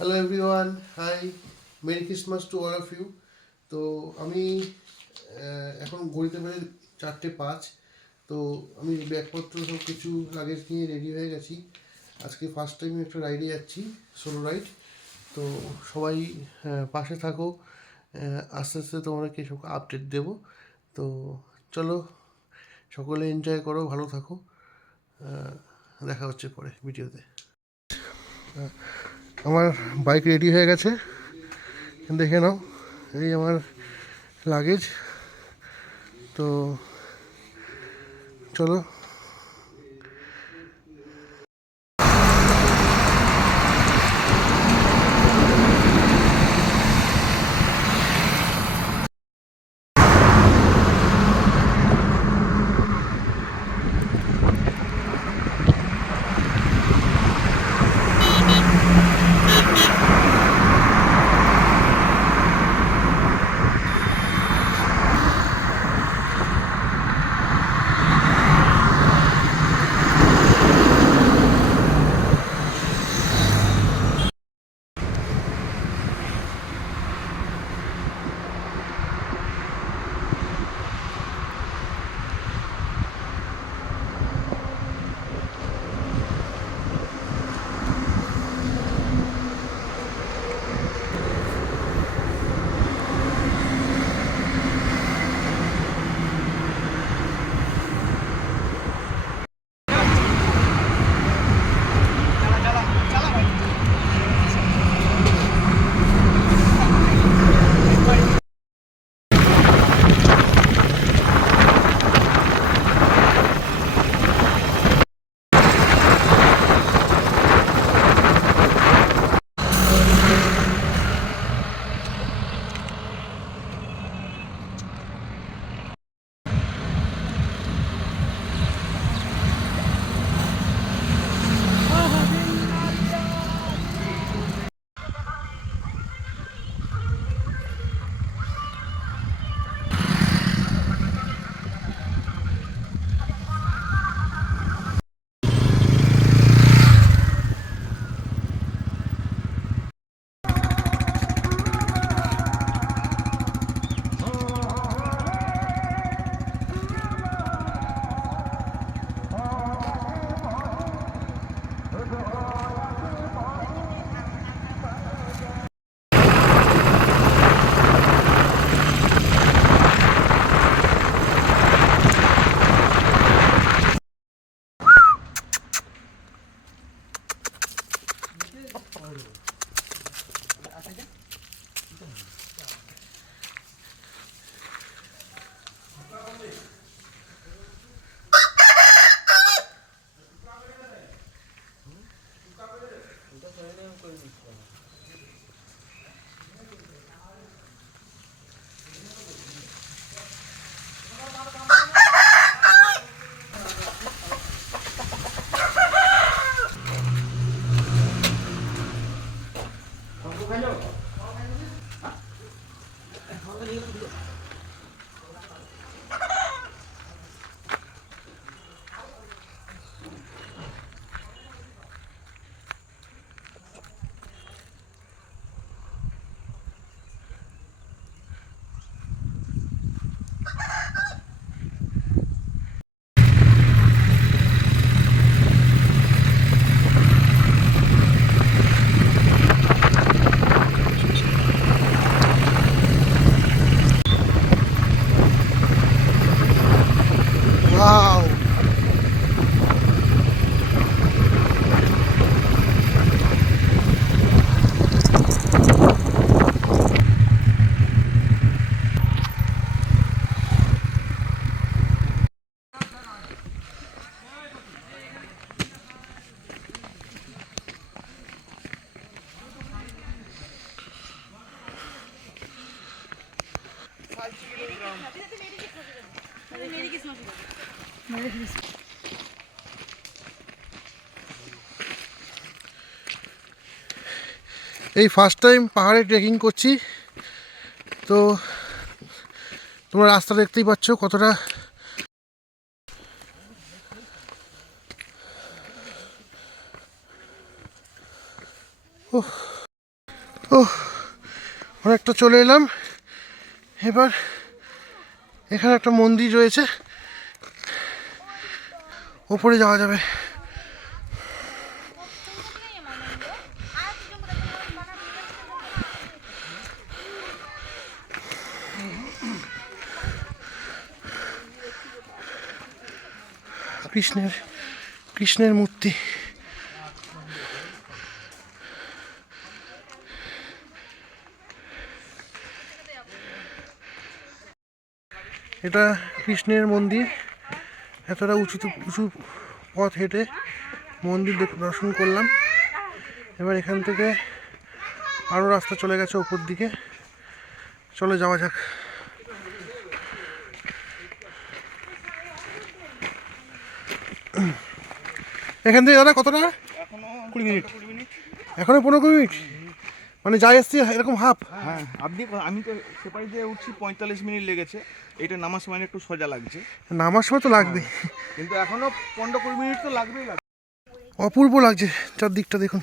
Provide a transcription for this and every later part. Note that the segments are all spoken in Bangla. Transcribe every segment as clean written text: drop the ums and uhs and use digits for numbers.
Hello everyone, hi, merry Christmas to all of you. তো আমি এখন ঘড়িতে বাজে 4:05। তো আমি ব্যাগপত্র সব কিছু লাগেজ নিয়ে রেডি হয়ে গেছি। আজকে ফার্স্ট টাইম একটা রাইডে যাচ্ছি, সোলো রাইড। তো সবাই পাশে থাকো, আস্তে আস্তে তোমাদেরকে সব আপডেট দেবো। তো চলো, সকলে এনজয় করো, ভালো থাকো। দেখা হচ্ছে পরে ভিডিওতে। আমার বাইক রেডি হয়ে গেছে, দেখে নাও। এই আমার লাগেজ। তো চলো। ওয়াও! এই ফার্স্ট টাইম পাহাড়ে ট্রেকিং করছি। তো তোমরা রাস্তা দেখতেই পাচ্ছ কতটা। ও, অনেকটা চলে এলাম। এবার এখানে একটা মন্দির রয়েছে, ওপরে যাওয়া যাবে। কৃষ্ণের মূর্তি। এটা কৃষ্ণের মন্দির। এতটা উঁচু পথ হেঁটে মন্দির দর্শন করলাম। এবার এখান থেকে আরও রাস্তা চলে গেছে ওপর দিকে, চলে যাওয়া যাক। এখান থেকে দাদা কতটা? 20 মিনিট। এখনো 15-20 মিনিট, মানে যাই আসছি এরকম হাফ? হ্যাঁ, আপনি আমি তো সেপাই দিয়ে উঠছি 45 মিনিট লেগেছে। এটা নামার সময় একটু সোজা লাগছে, নামার সময় তো লাগবে, কিন্তু এখনো 15-20 মিনিট তো লাগবেই। অপূর্ব লাগছে চারদিকটা দেখুন।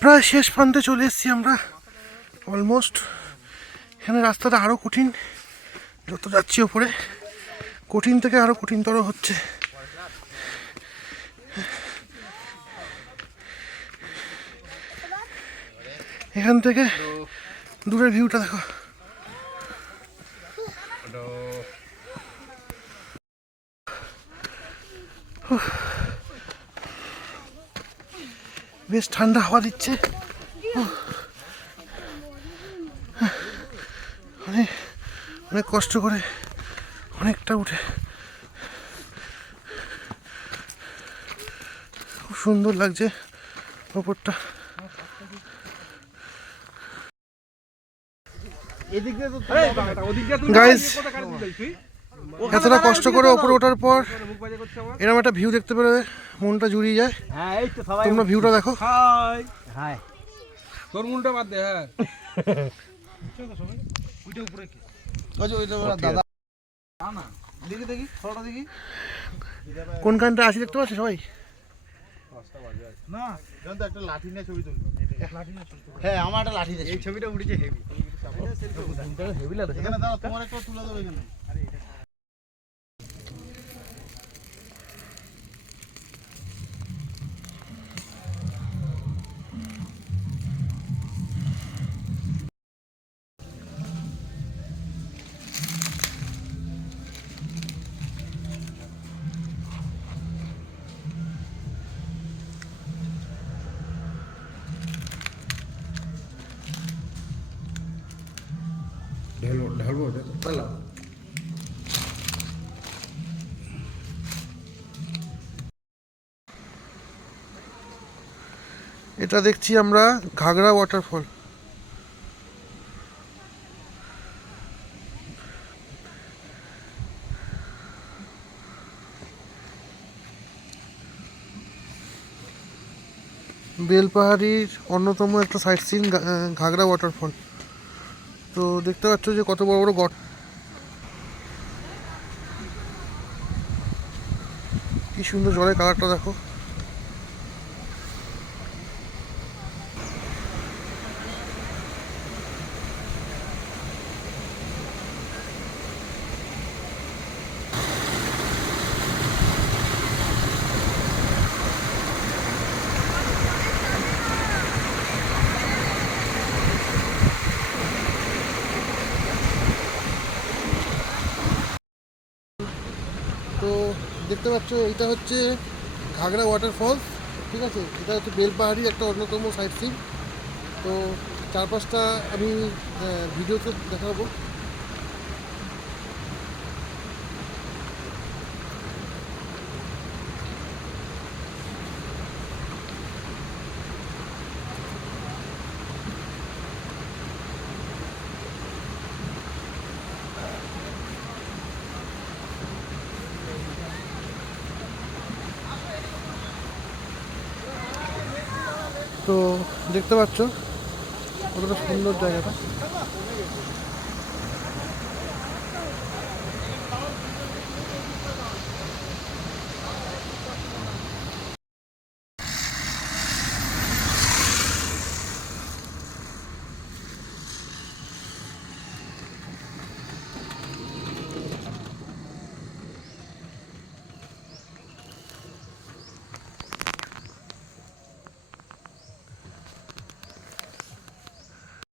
প্রায় শেষ প্রান্তে চলে এসেছি আমরা, অলমোস্ট। এখানে রাস্তাটা আরও কঠিন, যত যাচ্ছি ওপরে কঠিন থেকে আরও কঠিনতর হচ্ছে। এখান থেকে দূরের ভিউটা দেখো। বেশ ঠান্ডা হাওয়া দিচ্ছে। অনেক অনেক কষ্ট করে অনেকটা উঠে খুব সুন্দর লাগছে ওপরটা। গাইস, এতটা কষ্ট করে ওপরে ওঠার পর এরকম একটা ভিউ দেখতে পেলে মনটা জুড়িয়ে যায়। তোমরা ভিউটা দেখো। তোর মুন্ডা বাদ দে। হ্যাঁ, কোনখানটা আসি দেখতে পাচ্ছি সবাই? না, জানতো একটা লাঠি নিয়ে ছবি তুলবি। হ্যাঁ, আমার একটা লাঠি আছে। এই ছবিটা উঠেছে হেভি। হেভি লাগে। এখানে দাঁড়াও, তোমার একটা তুলে দেবো এখানে। এটা দেখছি আমরা ঘাগরা ওয়াটারফল। বেলপাহাড়ির অন্যতম একটা সাইট সিন ঘাগরা ওয়াটারফল। তো দেখতে পাচ্ছ যে কত বড় বড় গর্ত, কি সুন্দর জলের কালারটা দেখো। তো দেখতে পাচ্ছ এটা হচ্ছে ঘাগরা ওয়াটারফল, ঠিক আছে? এটা হচ্ছে বেলপাহাড়ির একটা অন্যতম সাইট সিন। তো চারপাশটা আমি ভিডিওতে দেখাবো। তো দেখতে পাচ্ছ কতটা সুন্দর জায়গাটা।